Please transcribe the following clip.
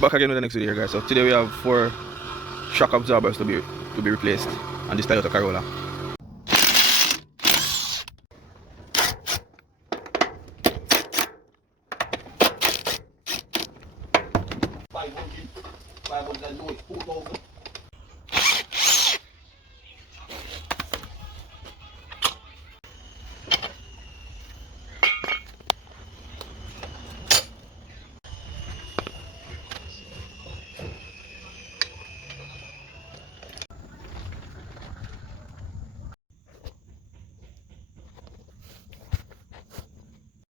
Back again with the next video guys. So today we have 4 shock absorbers to be replaced on this Toyota Corolla. $500 do it, $2,000.